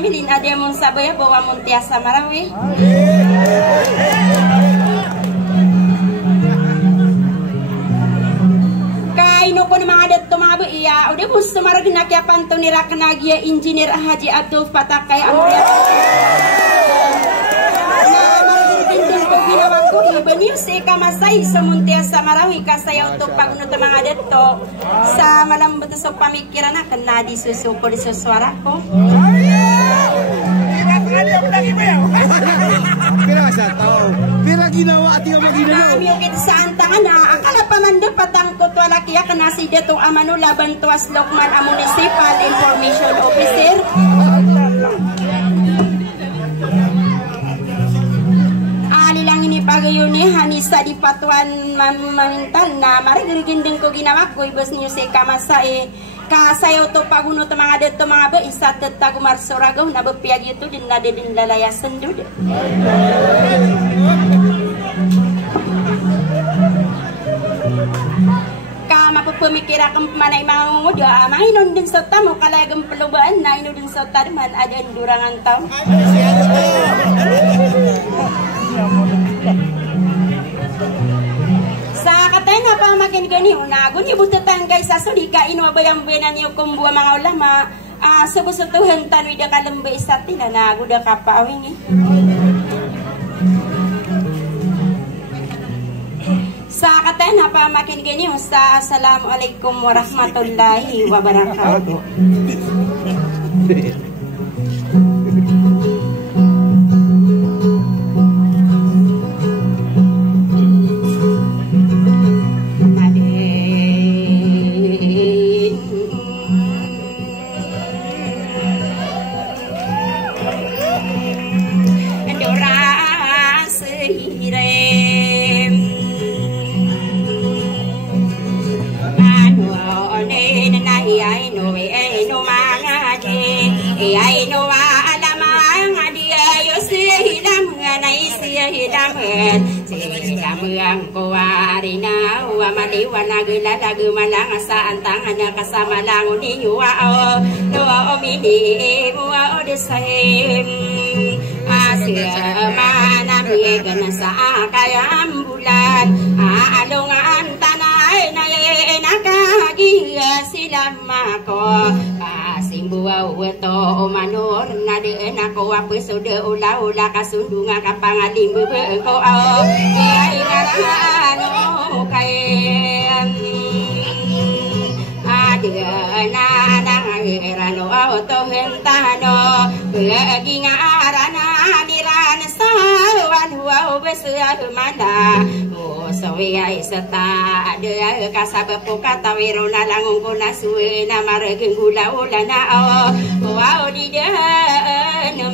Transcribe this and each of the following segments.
milin ada mong sabay bawa muntia sa Marawi. Kaino ko na mga adat to mga iya, udah gusto marag nakyapan to nira kanagya engineer Haji Abdul Fatah kay Amria. Baniw si kamasay sa muntia sa Marawi kasayaw to pag no to mga adat to sa malambot sa pamikiran na kanadi susuko di suswara ko. Pira sa tao. Pira ginawa at yung maginawa. Kami yung kita sa antangan na akala pa man doon patangkot wala kaya kanasi detong amano laban to as Lokman a Municipal Information Officer. Lang ini pagayon ni Hanisa di patuan mamintal na marigiriginding ko ginawa ko ibas niyo si kamasay kasayaw to paguno to mga adat to mga ba isa tatago marsoragaw na bapiyag ito din na din lalayasan doon. Mapupumikira kang manay mga ngudya mga inon din sa tamo kalagang pelubaan na inon din sa tadman ada endurangan tao. Sa katay nga pa makin gani una gunyi butatan guys sa sudika ino bayang benan niyo kumbuwa mga ulama subusutuhan tanwi da kalembe isatina na guda kapawing sa katay nga pa makin gani sa assalamualaikum warahmatullahi wabarakatuh. Ang kuwari na uwamaliwan na gulala gumalang sa antangan na kasama lang ninyo wao nuwa umili muwa o desahim asya manamigan na sa akayang bulan aalungan tanay na nakagiya sila mako simbuaw ito umanon na diin ako apisode ula-ula kasundunga kapangaling bebe ko ay ngarano kayan adiyan na nangirano to hentano bagi ngarana diran sa wanhuaw besya humanda sawiyay sata ada kasabapo katawiro na langung ko na suwe na maraging hula-hula na wow di danumin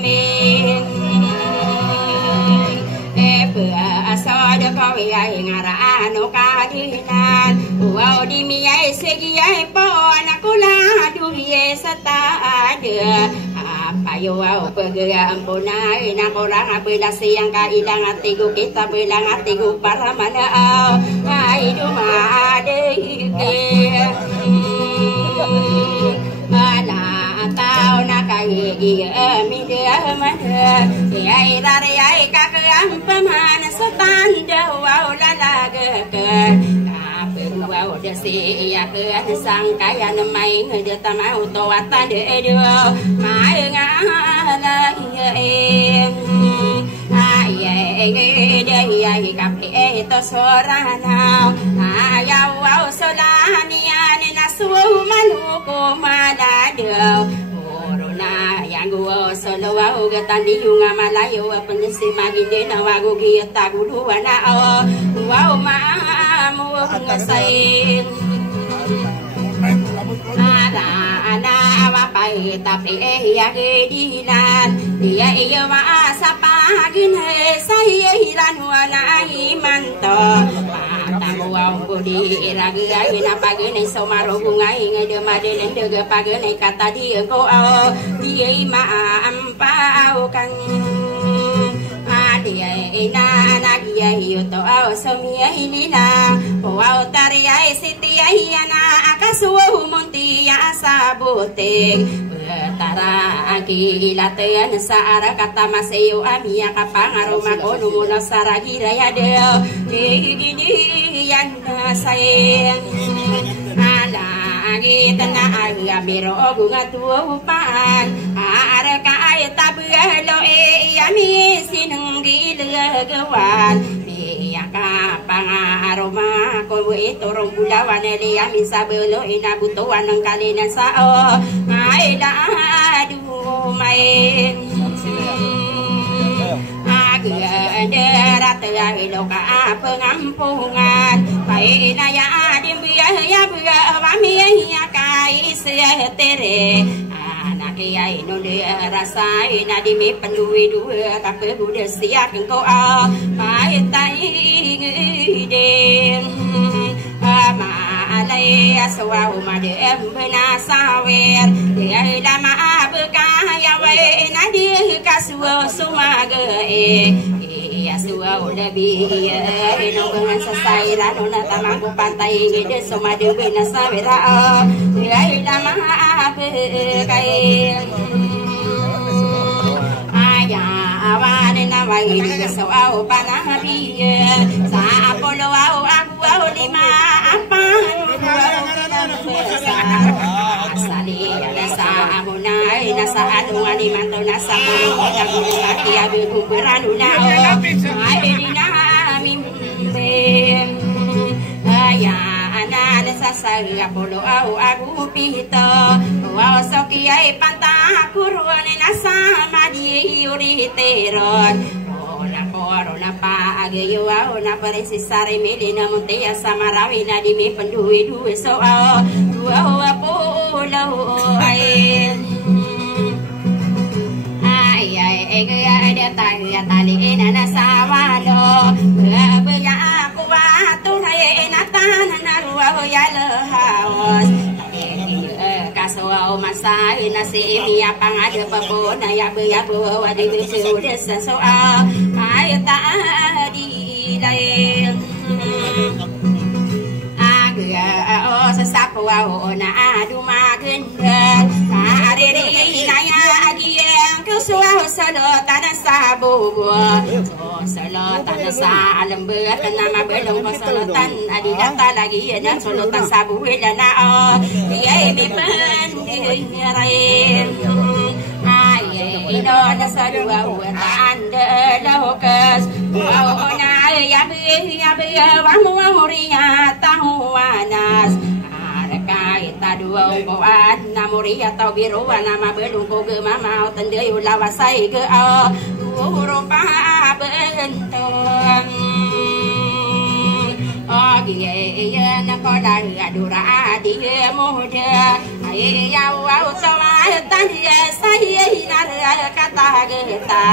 asada kawiyay ngaraano kadinan wow di miyay segiyay po anakula duhiye sata ada payo wow pagayaan po na inakurang apila siyang kailang atigo kita bilang atigo para manaaw ay dumadegin ala tao na kahigiya midya mada ay dari ay kakayang pamana sa tanda wow lalagakan wow desi ya ke sang kaya na may ngada tamau to wata de do mai ngala ye ay de ya kapi to sorana ayaw wow solania ni nasu maluko madado corona yang gua solo wow gatandi yung malayo pandesi maginde na wago kita guluwa na wow mo ngasain ada ana wapai tapi ya gedinan dia iyo maasa pagin saya hilan wana imanto tamu ang budi iragi ay na pagin somaro bungai ngade madelen dege pagin kata dia ko dia maampau kan dia ina nagia hiuto somia hilina wow taria sitia hiana akasuwa humunti ya sabuting saragi latihan saara kata maseo amia kapangaroma kono muna saragi raya deo gini yang sayang lagi tanah aga biro bunga tuupan arka ay tabelo yami sinunggi legawan biya ka pangaroma ko iturong bulawan eli yami sabelo inabutuan ng kalinan sao ay laadu may darat ilo ka pengampungan pai naya dimbiaya wami kai setere anak kiai no dia rasai na dimi pendui dua tapi budak siap engkau pai tai den malai aswa umadem benasawer dia lama bekaya we na dia kasua sumage suwa lebih ino dengan sesairan nona tamangku pantai gede soma dewe nasawera ngai lama kai aya awane na wangi di soau panabi sa apolo au aku lima apa sali nasa amunai nasa aduani manto nasa aku lagi abi kuberanuna ai dina mimbe aya ana nasa apolo au aku pito wa sokiai pantah kuruane nasa madi uri teron corona pa agayo na paresi sare medina monteya samarawina di me pendui duwe soal dua polo ai ada tali ena sawalo beya aku watu hai natan narua ya lehaos kasau masai nasi ini apa ngada babona ya beya bawa di sudah soal ai tadi lain aga sesapu na adu magendan ariri naya agiyang kuswa salo tanah sabu salo tanah sa alam berat nama belum solotan adi data lagi dan solotan sabu welana dia mi pendirain ino nasa dua anda lokas na ya be wamuria tahuanas kaita dua ubuan namuria tau biruan nama belum ko ge mama tendeu lawasai ge urupa bentong gie na koda adura di muda ai yau au sawa tan sai na kata geta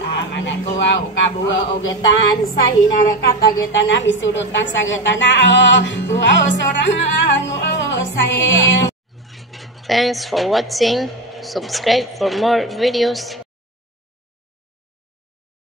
tamana ko au kabu ogetan sai na kata geta na misudutkan sageta na au sorang say. Thanks for watching. Subscribe for more videos.